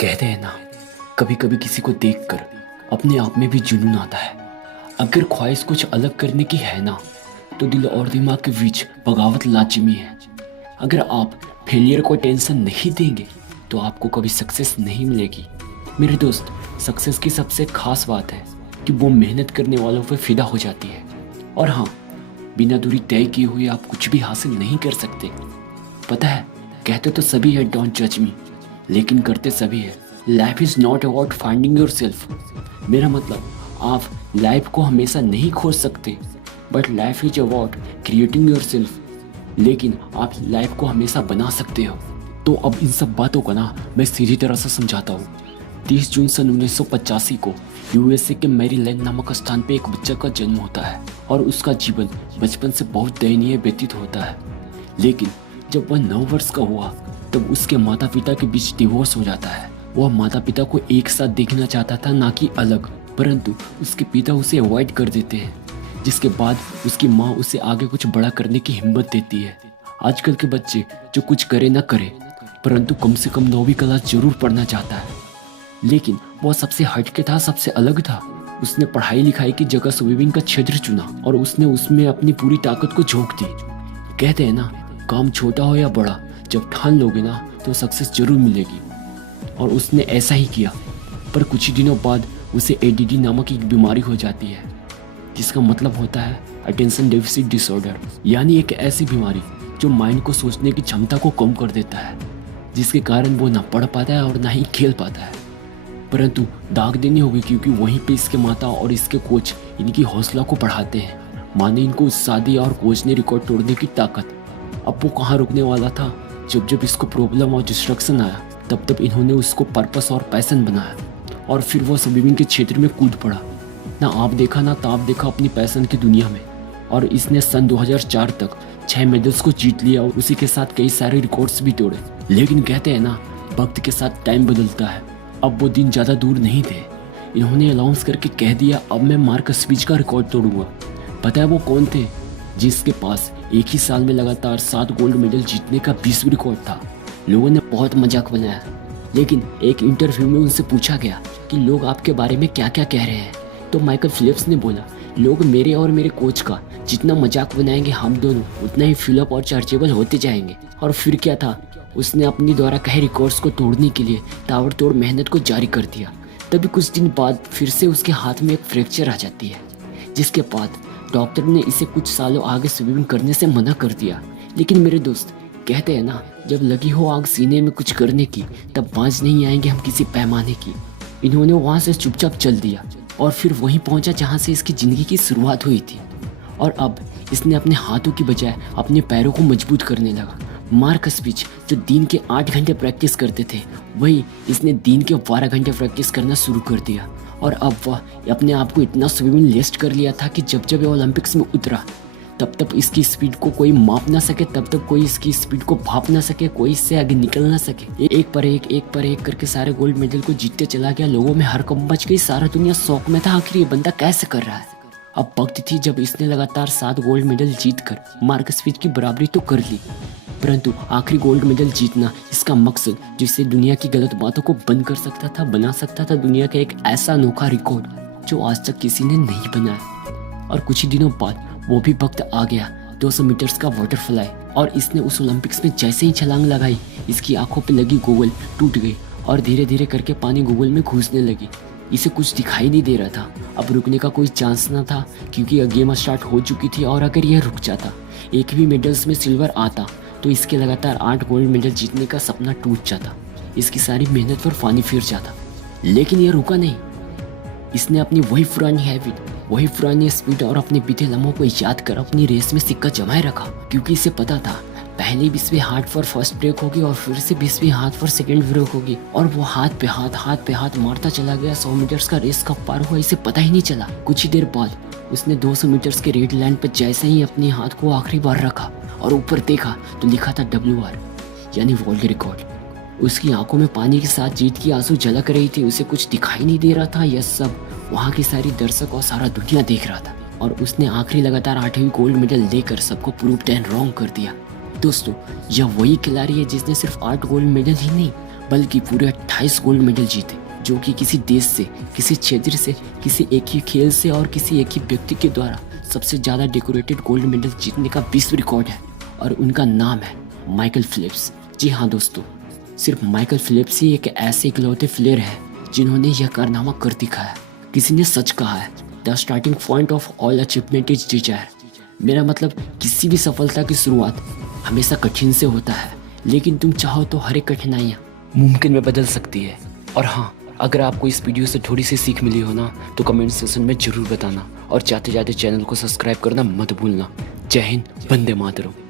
कहते हैं ना, कभी कभी किसी को देखकर अपने आप में भी जुनून आता है। अगर ख्वाहिश कुछ अलग करने की है ना, तो दिल और दिमाग के बीच बगावत लाजमी है। अगर आप फेलियर को टेंशन नहीं देंगे तो आपको कभी सक्सेस नहीं मिलेगी। मेरे दोस्त, सक्सेस की सबसे खास बात है कि वो मेहनत करने वालों पर फिदा हो जाती है। और हाँ, बिना दूरी तय किए हुए आप कुछ भी हासिल नहीं कर सकते। पता है, कहते तो सभी है डोंट जज मी, लेकिन करते सभी है life is not about finding your self. मेरा मतलब, आप लाइफ को हमेशा नहीं खोज सकते, but life is about creating your self. लेकिन आप लाइफ को हमेशा बना सकते हो। तो अब इन सब बातों का ना मैं सीधी तरह से समझाता हूँ। 30 जून सन 1985 को यूएसए के मैरीलैंड नामक स्थान पे एक बच्चा का जन्म होता है और उसका जीवन बचपन से बहुत दयनीय व्यतीत होता है। लेकिन जब वह 9 वर्ष का हुआ तब उसके माता पिता के बीच डिवोर्स हो जाता है। वह माता पिता को एक साथ देखना चाहता था, ना कि अलग, परंतु उसके पिता उसे अवॉइड कर देते हैं। जिसके बाद उसकी माँ उसे आगे कुछ बड़ा करने की हिम्मत देती है। आजकल के बच्चे जो कुछ करे ना करे, परंतु कम से कम 9वीं क्लास जरूर पढ़ना चाहता है। लेकिन वह सबसे हटके था, सबसे अलग था। उसने पढ़ाई लिखाई की जगह स्विमिंग का क्षेत्र चुना और उसने उसमें अपनी पूरी ताकत को झोंक दी। कहते हैं ना, काम छोटा हो या बड़ा, जब ठान लोगे ना तो सक्सेस जरूर मिलेगी। और उसने ऐसा ही किया। पर कुछ ही दिनों बाद उसे एडीडी नामक एक बीमारी हो जाती है, जिसका मतलब होता है अटेंशन डेफिसिट डिसऑर्डर, यानी एक ऐसी बीमारी जो माइंड को सोचने की क्षमता को कम कर देता है, जिसके कारण वो ना पढ़ पाता है और ना ही खेल पाता है। परंतु दाग देनी होगी, क्योंकि वहीं पे इसके माता और इसके कोच इनकी हौसला को बढ़ाते हैं। माने इनको उत्साह दिया और कोच ने रिकॉर्ड तोड़ने की ताकत। अब वो कहाँ रुकने वाला था। जब जब इसको प्रॉब्लम और डिस्ट्रक्शन आया तब तब इन्होंने उसको पर्पस और पैशन बनाया और फिर वो स्विमिंग के क्षेत्र में कूद पड़ा। ना आप देखा ना ताप देखा अपनी पैशन की दुनिया में। और इसने सन 2004 तक 6 मेडल्स को जीत लिया और उसी के साथ कई सारे रिकॉर्ड्स भी तोड़े। लेकिन कहते हैं ना, वक्त के साथ टाइम बदलता है। अब वो दिन ज़्यादा दूर नहीं थे। इन्होंने अनाउंस करके कह दिया, अब मैं मार्कस स्विच का रिकॉर्ड तोड़ूंगा। पता है वो कौन थे? जिसके पास एक ही साल में लगातार 7 गोल्ड मेडल जीतने का विश्व रिकॉर्ड था। लोगों ने बहुत मजाक बनाया, लेकिन एक इंटरव्यू में उनसे पूछा गया कि लोग आपके बारे में क्या क्या कह रहे हैं। तो माइकल फिलिप्स ने बोला, लोग मेरे और मेरे कोच का जितना मजाक बनाएंगे हम दोनों उतना ही फिलअप और चार्जेबल होते जाएंगे। और फिर क्या था, उसने अपनी द्वारा कहे रिकॉर्ड्स को तोड़ने के लिए ताबड़तोड़ मेहनत को जारी कर दिया। तभी कुछ दिन बाद फिर से उसके हाथ में एक फ्रैक्चर आ जाती है, जिसके बाद डॉक्टर ने इसे कुछ सालों आगे स्विमिंग करने से मना कर दिया। लेकिन मेरे दोस्त, कहते हैं ना, जब लगी हो आग सीने में कुछ करने की, तब बाज नहीं आएंगे हम किसी पैमाने की। इन्होंने वहाँ से चुपचाप चल दिया और फिर वहीं पहुँचा जहाँ से इसकी ज़िंदगी की शुरुआत हुई थी। और अब इसने अपने हाथों की बजाय अपने पैरों को मजबूत करने लगा। मार्कस स्विच जो दिन के 8 घंटे प्रैक्टिस करते थे, वही इसने दिन के 12 घंटे प्रैक्टिस करना शुरू कर दिया। और अब वह अपने आप को इतना स्विमिंग लेस्ट कर लिया था कि जब जब ये ओलंपिक्स में उतरा तब तक इसकी स्पीड को कोई माप ना सके, तब तक कोई इसकी स्पीड को भाप ना सके, कोई इससे आगे निकल ना सके। एक पर एक करके सारे गोल्ड मेडल को जीतते चला गया। लोगों में हड़कंप मच गई, सारा दुनिया शौक में था, आखिर ये बंदा कैसे कर रहा है। अब वक्त थी जब इसने लगातार 7 गोल्ड मेडल जीतकर मार्कस स्विच की बराबरी तो कर ली, परंतु आखिरी गोल्ड मेडल जीतना इसका मकसद, जिससे दुनिया की गलत बातों को बंद कर सकता था, बना सकता था दुनिया का एक ऐसा अनोखा रिकॉर्ड जो आज तक किसी ने नहीं बनाया। और कुछ ही दिनों बाद वो भी वक्त आ गया 200 मीटर्स का वाटरफ्लाई। और इसने उस ओलंपिक्स में जैसे ही छलांग लगाई, इसकी आंखों पे लगी गोगल टूट गई और धीरे धीरे करके पानी गोगल में घुसने लगी। इसे कुछ दिखाई नहीं दे रहा था। अब रुकने का कोई चांस ना था, क्योंकि गेम स्टार्ट हो चुकी थी। और अगर यह रुक जाता, एक भी मेडल्स में सिल्वर आता, तो इसके लगातार 8 गोल्ड मेडल जीतने का सपना टूट जाता। इसकी सारी मेहनत पर पानी फिर जाता। लेकिन यह रुका नहीं। इसने अपनी वही पुरानी हैबिट, वही पुरानी स्पीड और अपने बीते लम्हों को याद कर अपनी रेस में सिक्का जमाए रखा। क्योंकि इसे पता था, पहले 20वें हाथ पर फर्स्ट ब्रेक होगी और फिर से 20वें हाथ पर सेकंड ब्रेक होगी। और वो हाथ पे हाथ मारता चला गया। 100 मीटर्स का रेस कब पार हुआ इसे पता ही नहीं चला। कुछ ही देर बाद उसने 200 मीटर्स के रेड लाइन पर जैसे ही अपने हाथ को आखिरी बार रखा और ऊपर देखा तो लिखा था WR, यानी वर्ल्ड रिकॉर्ड। उसकी आंखों में पानी के साथ जीत की आंसू झलक रही थी। उसे कुछ दिखाई नहीं दे रहा था। यह सब वहाँ की सारी दर्शक और सारा दुनिया देख रहा था। और उसने आखिरी लगातार 8वीं गोल्ड मेडल लेकर सबको प्रूव एंड रॉन्ग कर दिया। दोस्तों, यह वही खिलाड़ी है जिसने सिर्फ 8 गोल्ड मेडल ही नहीं बल्कि पूरे 28 गोल्ड मेडल जीते, जो कि किसी देश से, किसी क्षेत्र से, किसी एक ही खेल से और किसी एक ही व्यक्ति के द्वारा सबसे ज़्यादा डेकोरेटेड गोल्ड मेडल जीतने का विश्व रिकॉर्ड है। और उनका नाम है माइकल फेल्प्स। जी हाँ दोस्तों, सिर्फ माइकल फेल्प्स ही एक ऐसे इकलौते प्लेयर है जिन्होंने यह कारनामा कर दिखाया। किसी ने सच कहा है, the starting point of all achievement is desire. मेरा मतलब किसी भी सफलता की शुरुआत हमेशा कठिन से होता है, लेकिन तुम चाहो तो हर एक कठिनाइयाँ मुमकिन में बदल सकती है। और हाँ, अगर आपको इस वीडियो से थोड़ी सी सीख मिली हो ना, तो कमेंट सेक्शन में ज़रूर बताना और जाते जाते चैनल को सब्सक्राइब करना मत भूलना। जय हिंद, वंदे मातरम।